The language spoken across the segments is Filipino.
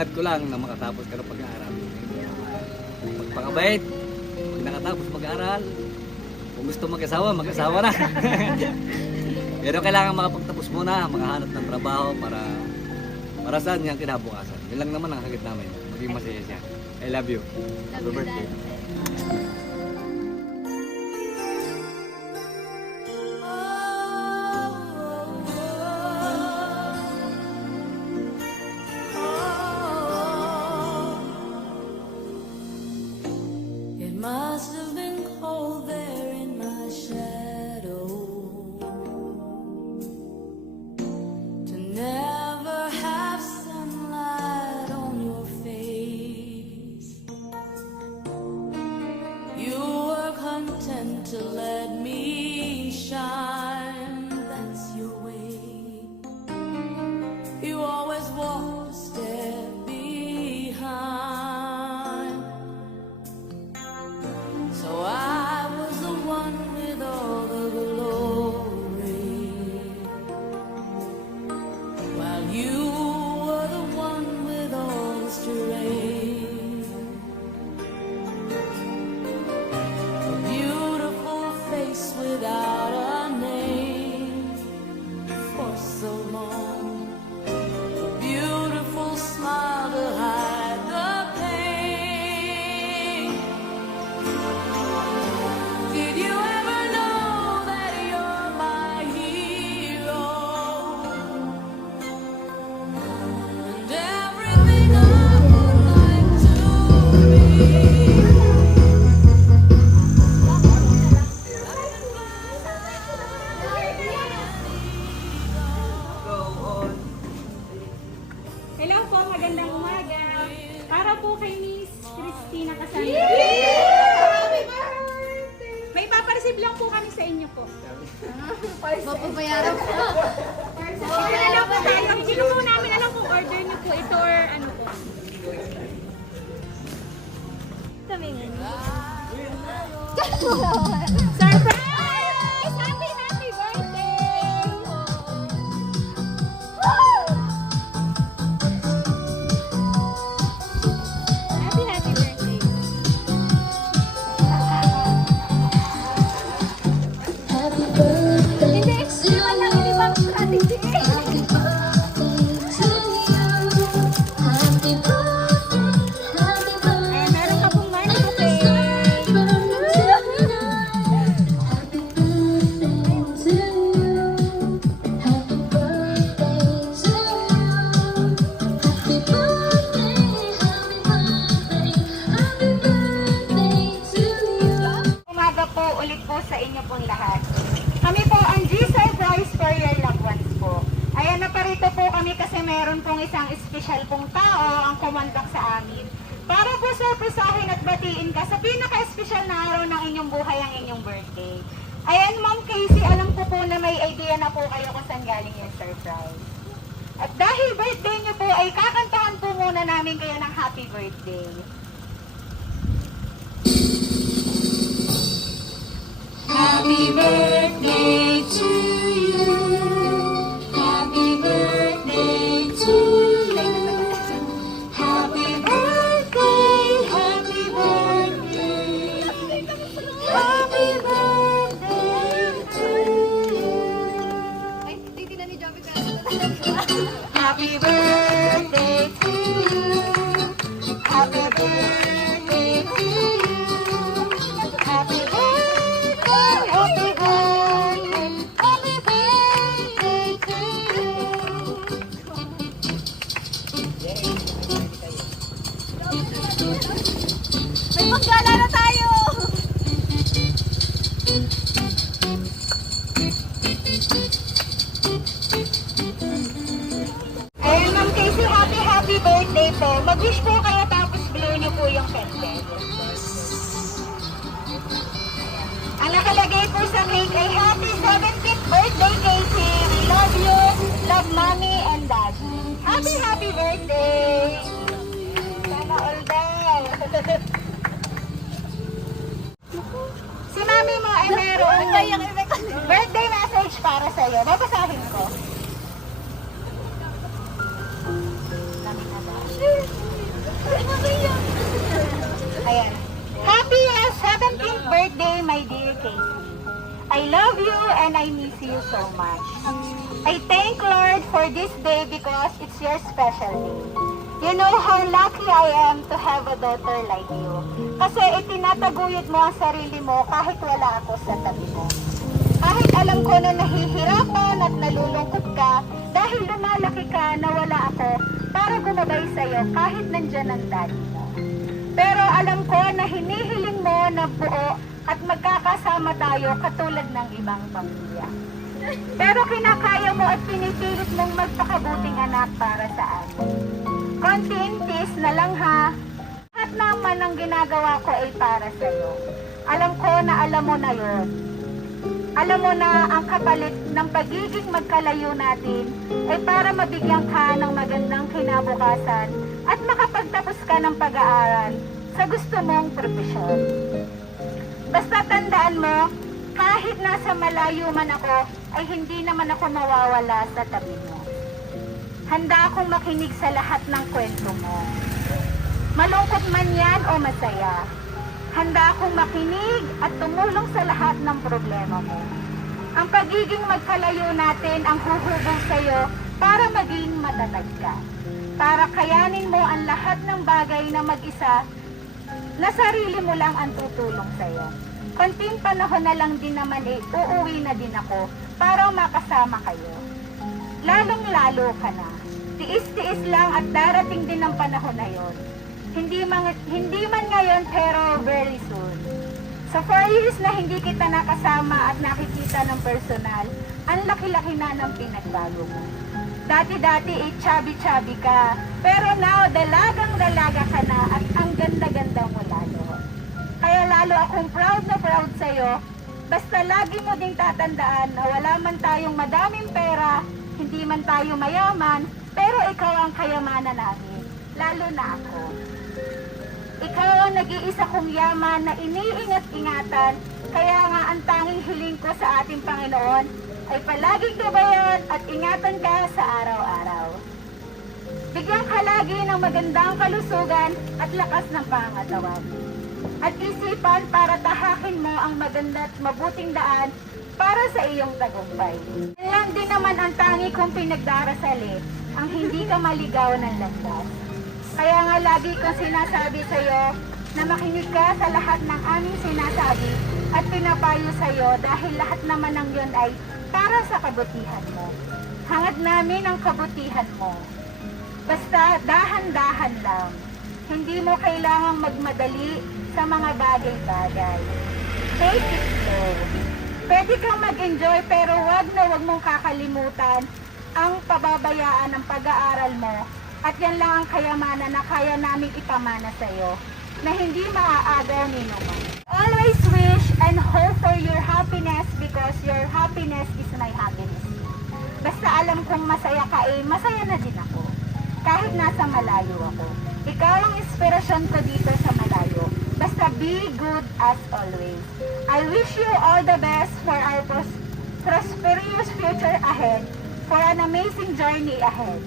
hangad ko lang na makatapos ka ng pag-aaral. Magpakabait, pag nakatapos mag-aaral, kung gusto mag-asawa, mag-asawa na. Pero kailangan makapagtapos muna, makahanap ng trabaho para saan niyang kinabukasan. Yun lang naman ang hagit namin, maging masaya siya. I love you. Happy birthday. It must have been cold there in my shadow to never have sunlight on your face. You were content to let me shine, that's your way. You always walked a step behind. So I was the one with all the glory, while you were the one with all the strength. A beautiful face without a name for so long. A beautiful smile to hide the pain. Did you ever know that you're my hero? And everything I would like to be. Hello po, magandang umaga. Para po kay Miss Christina Casandra. May papareceive lang po kami sa inyo po. Mapapayaran po. Alam po tayo, hindi ko po namin alam kung order niyo po ito or ano po. Tumingin. Surprise! Happy birthday! Happy birthday! Hindi, extra lang, hindi ba strategy? Ay, meron ka pong money, okay? Umaga po ulit po sa inyo pong lahat. Kami po ang G-Surprise for your loved ones po. Ayan, naparito po kami kasi meron pong isang espesyal pong tao ang kumontak sa amin. Para po surprisahin at batiin ka sa pinaka-espesyal na araw ng inyong buhay, ang inyong birthday. Ayan, Ma'am Casey, alam ko po na may idea na po kayo kung saan galing yung surprise. At dahil birthday niyo po, ay kakantahan po muna namin kayo ng happy birthday. Happy birthday to you. Happy birthday to you. Happy birthday, happy birthday. Happy birthday to you. Ay, titignan ni Joby ka. Happy birthday to you. Happy birthday to you. Happy birthday, happy birthday, happy birthday to you. May paggala na tayo! Ayan, Ma'am Casey, happy birthday po. Mag-wish po kayo tapos blow niyo po yung candle. Ang nakalagay po sa cake ay happy 70th birthday, Casey. We love you, love mommy and daddy. Happy birthday! Sana all daw. Si mami mo ay meron birthday message para sa'yo. Babasahin ko. Dami na ba? my dear Casey. I love you and I miss you so much. I thank Lord for this day because it's your special day. You know how lucky I am to have a daughter like you. Kasi itinataguyod mo ang sarili mo kahit wala ako sa tabi mo. Kahit alam ko na nahihirapan at nalulungkot ka dahil lumalaki ka na wala ako para gumabay sa'yo kahit nandyan ang daddy mo. Pero alam ko na hinihiling mo na buo at magkakasama tayo katulad ng ibang pamilya. Pero kinakaya mo at pinipilit mong magpakabuting anak para sa amin. Konting tiis na lang ha. Lahat naman ang ginagawa ko ay para sa'yo. Alam ko na alam mo na yon. Alam mo na ang kapalit ng pagiging magkalayo natin ay para mabigyan ka ng magandang kinabukasan at makapagtapos ka ng pag-aaral sa gusto mong propesyon. Basta tandaan mo, kahit nasa malayo man ako, ay hindi naman ako mawawala sa tabi mo. Handa akong makinig sa lahat ng kwento mo. Malungkot man yan o masaya. Handa akong makinig at tumulong sa lahat ng problema mo. Ang pagiging magkalayo natin ang huhubog sa'yo para maging matatag ka. Para kayanin mo ang lahat ng bagay na mag-isa na sarili mo lang ang tutulong sa'yo. Konting panahon na lang din naman uuwi na din ako para makasama kayo. Lalong-lalo ka na. Tiis-tiis lang at darating din ang panahon na yon. Hindi man ngayon pero very soon. Sa 4 years na hindi kita nakasama at nakikita ng personal, ang laki-laki na ng pinagbago mo. Dati-dati chubby-chubby ka, pero now dalagang-dalaga ka na at ang ganda-ganda mo lalo. Kaya lalo akong proud na proud sa'yo, basta lagi mo ding tatandaan na wala man tayong madaming pera, hindi man tayo mayaman, pero ikaw ang kayamanan namin, lalo na ako. Ikaw ang nag-iisa kong yaman na iniingat-ingatan, kaya nga ang tanging hiling ko sa ating Panginoon ay palaging gabayan at ingatan ka sa araw-araw. Bigyan ka lagi ng magandang kalusugan at lakas ng pangatawan. At isipan para tahakin mo ang maganda at mabuting daan para sa iyong tagumpay. Yan lang din naman ang tangi kong pinagdarasali, ang hindi ka maligaw ng landas. Kaya nga lagi kong sinasabi sa iyo na makinig ka sa lahat ng aming sinasabi at pinapayo sa iyo dahil lahat naman ng yon ay para sa kabutihan mo. Hangad namin ang kabutihan mo. Basta dahan-dahan lang. Hindi mo kailangang magmadali sa mga bagay-bagay. Take it slow. Pwede kang mag-enjoy pero wag mong kakalimutan ang pababayaan ng pag-aaral mo. At yan lang ang kayamanan na kaya namin ipamana sa iyo, na hindi maaagaw ni naman. Always wish and hope for your happiness because your happiness is my happiness. Basta alam kong masaya ka masaya na din ako. Kahit nasa malayo ako. Ikaw ang inspirasyon ko dito sa malayo. Basta be good as always. I wish you all the best for our prosperous future ahead, for an amazing journey ahead.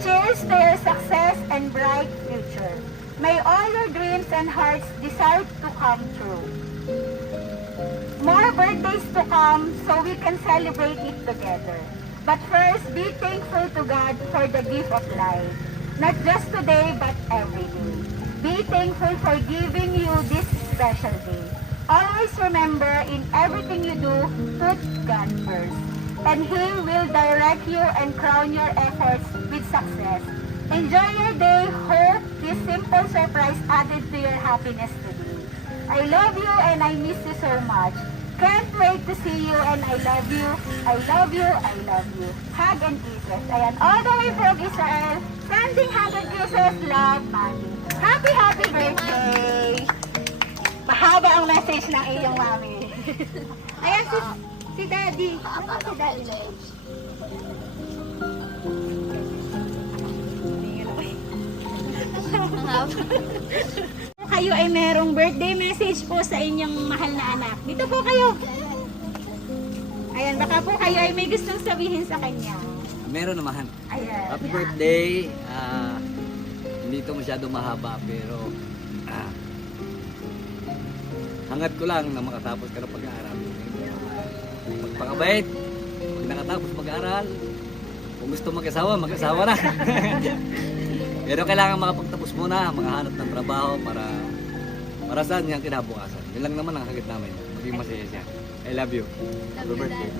Cheers to your success and bright future. May all your dreams and hearts desire to come true. More birthdays to come so we can celebrate it together. But first, be thankful to God for the gift of life. Not just today, but every day. Be thankful for giving you this special day. Always remember, in everything you do, put God first. And He will direct you and crown your efforts with success. Enjoy your day. Hope this simple surprise added to your happiness today. I love you and I miss you so much. Can't wait to see you and I love you. I love you. I love you. Hug and kisses. Ayan, all the way from Israel. Sending hug and kisses. Love, Mami. Happy birthday! Mahaba ang message ng iyong mami. Ayan, si Daddy. Ano si Daddy? Kayo ay merong birthday message po sa inyong mahal na anak. Dito po kayo. Ayan, baka po kayo ay may gustong sabihin sa kanya. Meron naman. Ayan. Happy birthday. Hindi ito masyado mahaba pero hangad ko lang na makatapos ka ng pag-aaral. Magpakabait, pag nakatapos mag-aaral, kung gusto mag-asawa, mag-asawa na. Pero kailangan makapagtapos muna, makahanap ng trabaho para saan niyang kinabukasan. Yun lang naman ang hagit namin. Maging masaya siya. I love you. Happy birthday.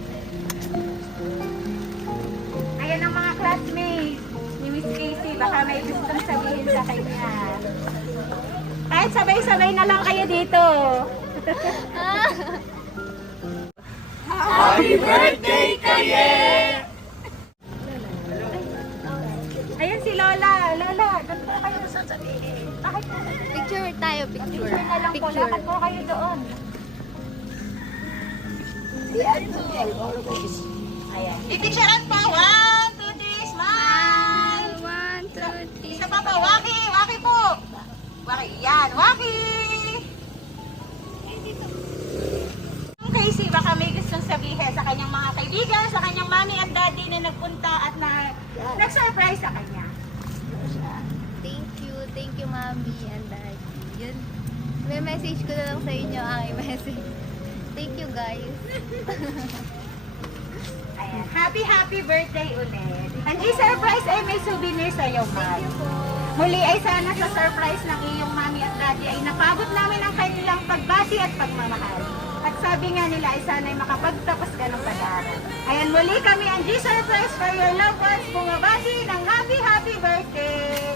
Ayan ang mga classmates ni Miss Casey. Baka may gustong sabihin sa kanya. Kahit sabay-sabay na lang kayo dito. Happy birthday, Kaye! Ayan si Lola. Lola, doon po kayo sasabihin. Bakit po? Picture tayo, picture. Picture na lang po. Lakad po kayo doon. Ayan. Pipicturean po. 1, 2, 3, smile! 1, 2, 3. Isa pa po. Waki! Waki po! Waki. Yan. Waki! Casey, baka may gustong sabihin sa kanyang mga kaibigan, sa kanyang mommy at daddy na nagpunta at nag-surprise sa kanya. Thank you, Mami and Daddy. Yun. May message ko na lang sa inyo ang i-message. Thank you, guys. Ayan. Happy birthday ulit. Ang i-surprise ay may souvenir sa iyo, Ma'am. Muli ay sana sa surprise ng iyong mommy at daddy ay napabot namin ang kanilang pagbati at pagmamahal. At sabi nga nila ay sana'y makapagtapos ka ng pag-aaral. Ayan, muli kami ang G-Surprise for your loved ones. Bumabati ng happy birthday!